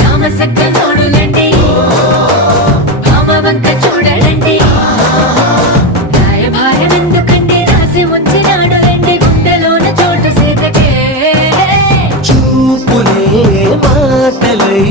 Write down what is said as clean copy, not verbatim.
రామసక్క నోడులండి భామవంక చూడలండి రాయభారం ఎందుకండి రాసి ఉంచినాడు రండి గుండెలోన చోటు సీతకే చూపులే మాటలై